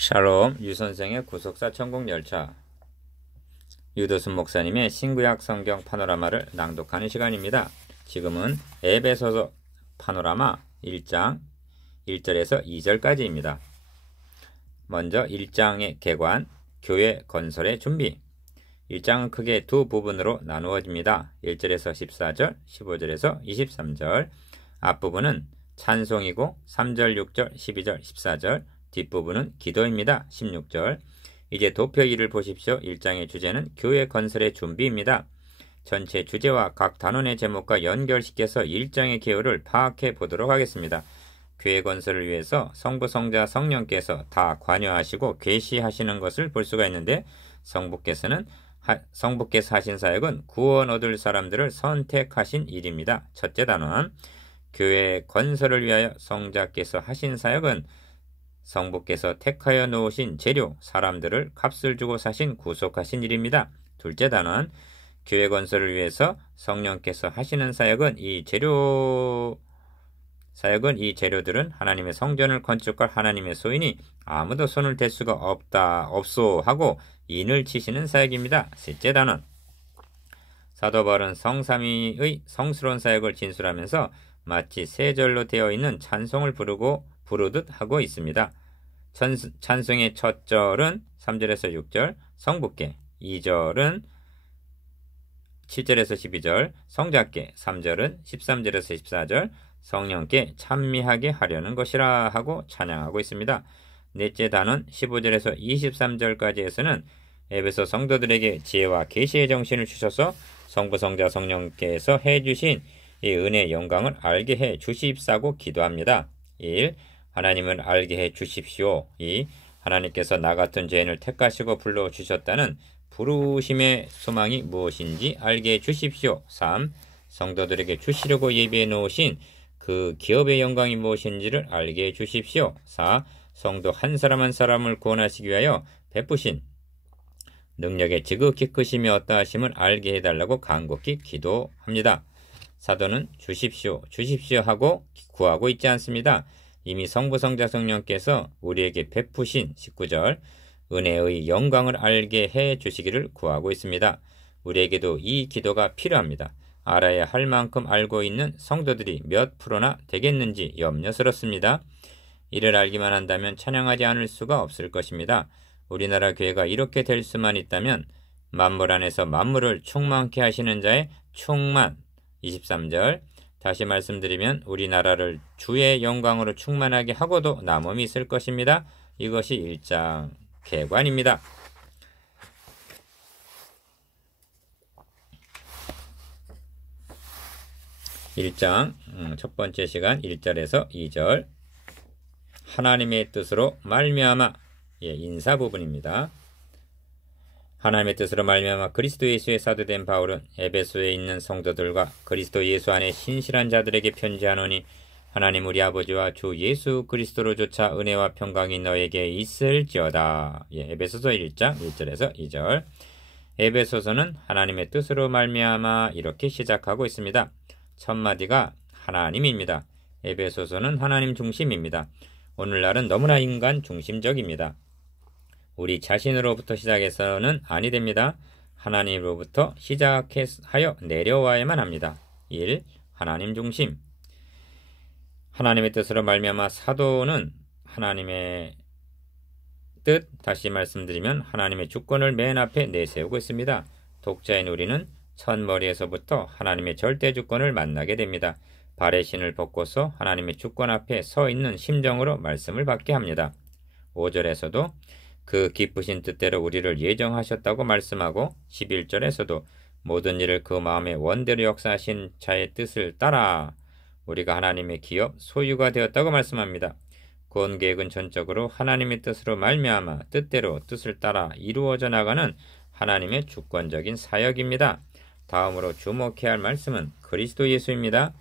샬롬, 유선생의 구속사 천국열차. 유도순 목사님의 신구약 성경 파노라마를 낭독하는 시간입니다. 지금은 에베소서 파노라마 1장 1절에서 2절까지입니다. 먼저 1장의 개관, 교회 건설의 준비. 1장은 크게 두 부분으로 나누어집니다. 1절에서 14절, 15절에서 23절. 앞부분은 찬송이고 3절, 6절, 12절, 14절. 뒷부분은 기도입니다. 16절. 이제 도표 1을 보십시오. 1장의 주제는 교회 건설의 준비입니다. 전체 주제와 각 단원의 제목과 연결시켜서 1장의 개요를 파악해 보도록 하겠습니다. 교회 건설을 위해서 성부, 성자, 성령께서 다 관여하시고 계시하시는 것을 볼 수가 있는데, 성부께서 하신 사역은 구원 얻을 사람들을 선택하신 일입니다. 첫째 단원, 교회 건설을 위하여 성자께서 하신 사역은 성부께서 택하여 놓으신 재료, 사람들을 값을 주고 사신 구속하신 일입니다. 둘째 단원, 교회 건설을 위해서 성령께서 하시는 사역은 이 재료들은 하나님의 성전을 건축할 하나님의 소인이 아무도 손을 댈 수가 없소 하고 인을 치시는 사역입니다. 셋째 단원, 사도 바울은 성삼위의 성스러운 사역을 진술하면서 마치 세 절로 되어 있는 찬송을 부르듯 하고 있습니다. 찬송의 첫 절은 3절에서 6절 성부께, 2절은 7절에서 12절 성자께, 3절은 13절에서 14절 성령께 찬미하게 하려는 것이라 하고 찬양하고 있습니다. 넷째 단원 15절에서 23절까지에서는 에베소 성도들에게 지혜와 계시의 정신을 주셔서 성부, 성자, 성령께서 해주신 이 은혜의 영광을 알게 해 주십사고 기도합니다. 1. 하나님을 알게 해 주십시오. 2. 하나님께서 나 같은 죄인을 택하시고 불러주셨다는 부르심의 소망이 무엇인지 알게 해 주십시오. 3. 성도들에게 주시려고 예비해 놓으신 그 기업의 영광이 무엇인지를 알게 해 주십시오. 4. 성도 한 사람 한 사람을 구원하시기 위하여 베푸신 능력의 지극히 크심이 어떠하심을 알게 해달라고 간곡히 기도합니다. 사도는 주십시오, 주십시오 하고 구하고 있지 않습니다. 이미 성부, 성자, 성령께서 우리에게 베푸신 19절 은혜의 영광을 알게 해 주시기를 구하고 있습니다. 우리에게도 이 기도가 필요합니다. 알아야 할 만큼 알고 있는 성도들이 몇 프로나 되겠는지 염려스럽습니다. 이를 알기만 한다면 찬양하지 않을 수가 없을 것입니다. 우리나라 교회가 이렇게 될 수만 있다면 만물 안에서 만물을 충만케 하시는 자의 충만. 23절 다시 말씀드리면 우리나라를 주의 영광으로 충만하게 하고도 남음이 있을 것입니다. 이것이 1장 개관입니다. (1장) 첫 번째 시간 1절에서 2절 하나님의 뜻으로 말미암아, 인사 부분입니다. 하나님의 뜻으로 말미암아 그리스도 예수의 사도된 바울은 에베소에 있는 성도들과 그리스도 예수 안에 신실한 자들에게 편지하노니, 하나님 우리 아버지와 주 예수 그리스도로조차 은혜와 평강이 너에게 있을지어다. 에베소서 1장 1절에서 2절. 에베소서는 하나님의 뜻으로 말미암아 이렇게 시작하고 있습니다. 첫 마디가 하나님입니다. 에베소서는 하나님 중심입니다. 오늘날은 너무나 인간 중심적입니다. 우리 자신으로부터 시작해서는 아니 됩니다. 하나님으로부터 시작하여 내려와야만 합니다. 1. 하나님 중심. 하나님의 뜻으로 말미암아 사도는 하나님의 뜻, 다시 말씀드리면 하나님의 주권을 맨 앞에 내세우고 있습니다. 독자인 우리는 첫머리에서부터 하나님의 절대 주권을 만나게 됩니다. 발의 신을 벗고서 하나님의 주권 앞에 서 있는 심정으로 말씀을 받게 합니다. 5절에서도 그 기쁘신 뜻대로 우리를 예정하셨다고 말씀하고, 11절에서도 모든 일을 그 마음의 원대로 역사하신 자의 뜻을 따라 우리가 하나님의 기업 소유가 되었다고 말씀합니다. 구원 계획은 전적으로 하나님의 뜻으로 말미암아 뜻대로 뜻을 따라 이루어져 나가는 하나님의 주권적인 사역입니다. 다음으로 주목해야 할 말씀은 그리스도 예수입니다.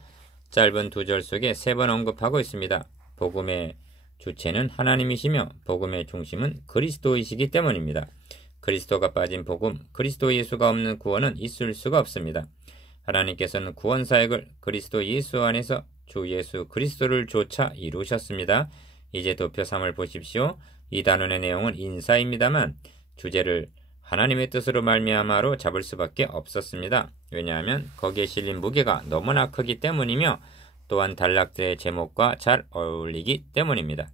짧은 두 절 속에 3번 언급하고 있습니다. 복음의 주체는 하나님이시며 복음의 중심은 그리스도이시기 때문입니다. 그리스도가 빠진 복음, 그리스도 예수가 없는 구원은 있을 수가 없습니다. 하나님께서는 구원 사역을 그리스도 예수 안에서 주 예수 그리스도를 조차 이루셨습니다. 이제 도표 3을 보십시오. 이 단원의 내용은 인사입니다만 주제를 하나님의 뜻으로 말미암아로 잡을 수밖에 없었습니다. 왜냐하면 거기에 실린 무게가 너무나 크기 때문이며 또한 단락들의 제목과 잘 어울리기 때문입니다.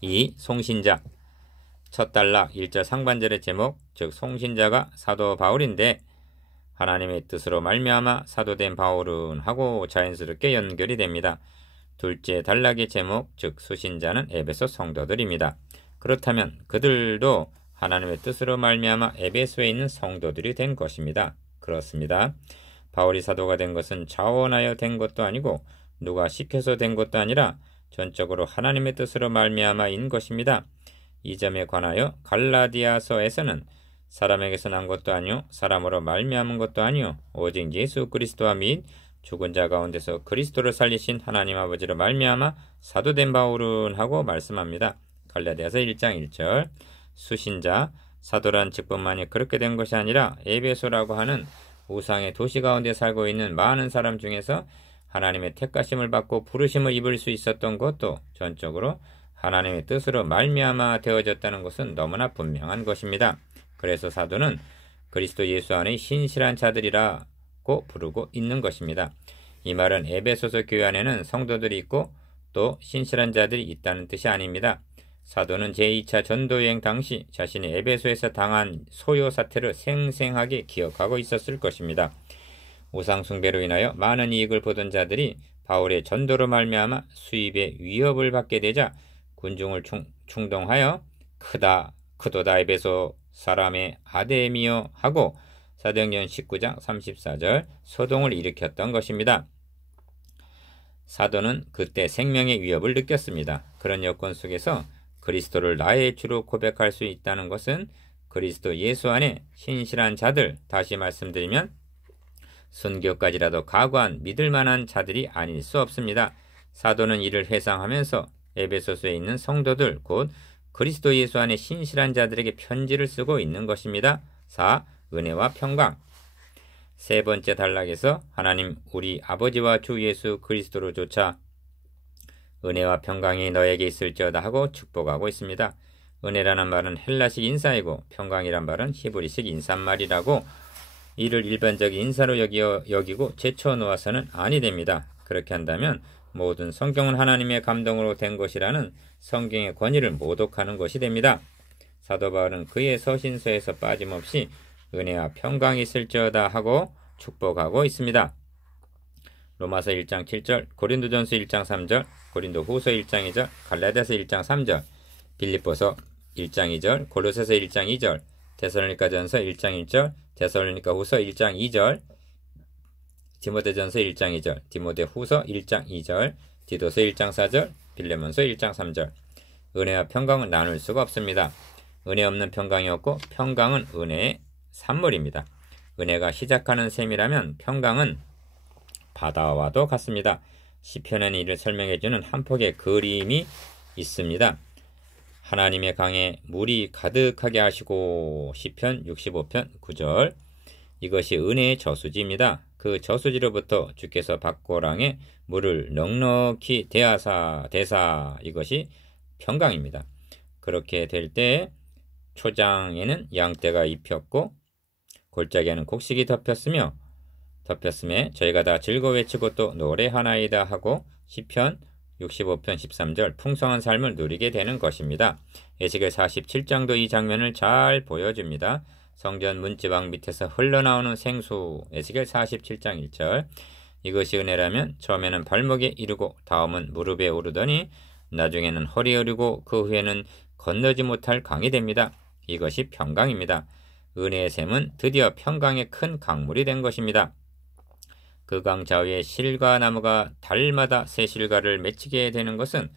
2. 송신자. 첫 단락 1절 상반절의 제목, 즉 송신자가 사도 바울인데 하나님의 뜻으로 말미암아 사도된 바울은 하고 자연스럽게 연결이 됩니다. 둘째 단락의 제목, 즉 수신자는 에베소 성도들입니다. 그렇다면 그들도 하나님의 뜻으로 말미암아 에베소에 있는 성도들이 된 것입니다. 그렇습니다. 바울이 사도가 된 것은 자원하여 된 것도 아니고 누가 시켜서 된 것도 아니라 전적으로 하나님의 뜻으로 말미암아인 것입니다. 이 점에 관하여 갈라디아서에서는 사람에게서 난 것도 아니요 사람으로 말미암은 것도 아니요 오직 예수 그리스도와 및 죽은 자 가운데서 그리스도를 살리신 하나님 아버지로 말미암아 사도된 바울은 하고 말씀합니다. 갈라디아서 1장 1절. 수신자, 사도란 직분만이 그렇게 된 것이 아니라 에베소라고 하는 우상의 도시 가운데 살고 있는 많은 사람 중에서 하나님의 택하심을 받고 부르심을 입을 수 있었던 것도 전적으로 하나님의 뜻으로 말미암아 되어졌다는 것은 너무나 분명한 것입니다. 그래서 사도는 그리스도 예수 안에 신실한 자들이라고 부르고 있는 것입니다. 이 말은 에베소서 교회 안에는 성도들이 있고 또 신실한 자들이 있다는 뜻이 아닙니다. 사도는 제2차 전도여행 당시 자신이 에베소에서 당한 소요 사태를 생생하게 기억하고 있었을 것입니다. 우상 숭배로 인하여 많은 이익을 보던 자들이 바울의 전도로 말미암아 수입의 위협을 받게 되자 군중을 충동하여 크도다 에베소 사람의 아데미여 하고 사도행전 19장 34절 소동을 일으켰던 것입니다. 사도는 그때 생명의 위협을 느꼈습니다. 그런 여건 속에서 그리스도를 나의 주로 고백할 수 있다는 것은 그리스도 예수 안에 신실한 자들, 다시 말씀드리면 순교까지라도 각오한 믿을 만한 자들이 아닐 수 없습니다. 사도는 이를 회상하면서 에베소서에 있는 성도들, 곧 그리스도 예수 안에 신실한 자들에게 편지를 쓰고 있는 것입니다. 4. 은혜와 평강. 세 번째 단락에서 하나님 우리 아버지와 주 예수 그리스도로 조차 은혜와 평강이 너에게 있을지어다 하고 축복하고 있습니다. 은혜라는 말은 헬라식 인사이고 평강이란 말은 히브리식 인사말이라고 이를 일반적인 인사로 여기고 제쳐놓아서는 아니 됩니다. 그렇게 한다면 모든 성경은 하나님의 감동으로 된 것이라는 성경의 권위를 모독하는 것이 됩니다. 사도 바울은 그의 서신서에서 빠짐없이 은혜와 평강이 있을지어다 하고 축복하고 있습니다. 로마서 1장 7절, 고린도전서 1장 3절, 고린도후서 1장 2절, 갈라디아서 1장 3절, 빌립보서 1장 2절, 골로새서 1장 2절, 데살로니가전서 1장 1절, 데살로니가후서 1장 2절, 디모데전서 1장 2절, 디모데후서 1장 2절, 디도서 1장 4절, 빌레몬서 1장 3절. 은혜와 평강은 나눌 수가 없습니다. 은혜 없는 평강이 없고 평강은 은혜의 산물입니다. 은혜가 시작하는 셈이라면 평강은 바다와도 같습니다. 시편에는 이를 설명해주는 한 폭의 그림이 있습니다. 하나님의 강에 물이 가득하게 하시고 시편 65편 9절. 이것이 은혜의 저수지입니다. 그 저수지로부터 주께서 밭고랑에 물을 넉넉히 대사 이것이 평강입니다. 그렇게 될 때 초장에는 양떼가 입혔고 골짜기에는 곡식이 덮였음에 저희가 다 즐거워 외치고 또 노래하나이다 하고 시편 65편 13절 풍성한 삶을 누리게 되는 것입니다. 에스겔 47장도 이 장면을 잘 보여줍니다. 성전 문지방 밑에서 흘러나오는 생수 에스겔 47장 1절. 이것이 은혜라면 처음에는 발목에 이르고 다음은 무릎에 오르더니 나중에는 허리에 오르고 그 후에는 건너지 못할 강이 됩니다. 이것이 평강입니다. 은혜의 샘은 드디어 평강의 큰 강물이 된 것입니다. 그 강 좌우에 실과 나무가 달마다 새 실과를 맺히게 되는 것은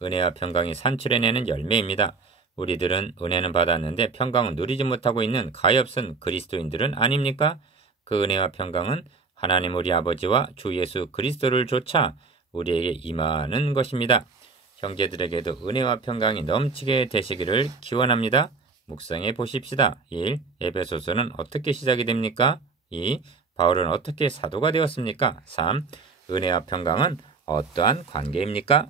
은혜와 평강이 산출해내는 열매입니다. 우리들은 은혜는 받았는데 평강은 누리지 못하고 있는 가엾은 그리스도인들은 아닙니까? 그 은혜와 평강은 하나님 우리 아버지와 주 예수 그리스도를 조차 우리에게 임하는 것입니다. 형제들에게도 은혜와 평강이 넘치게 되시기를 기원합니다. 묵상해 보십시다. 1. 에베소서는 어떻게 시작이 됩니까? 2. 바울은 어떻게 사도가 되었습니까? 3. 은혜와 평강은 어떠한 관계입니까?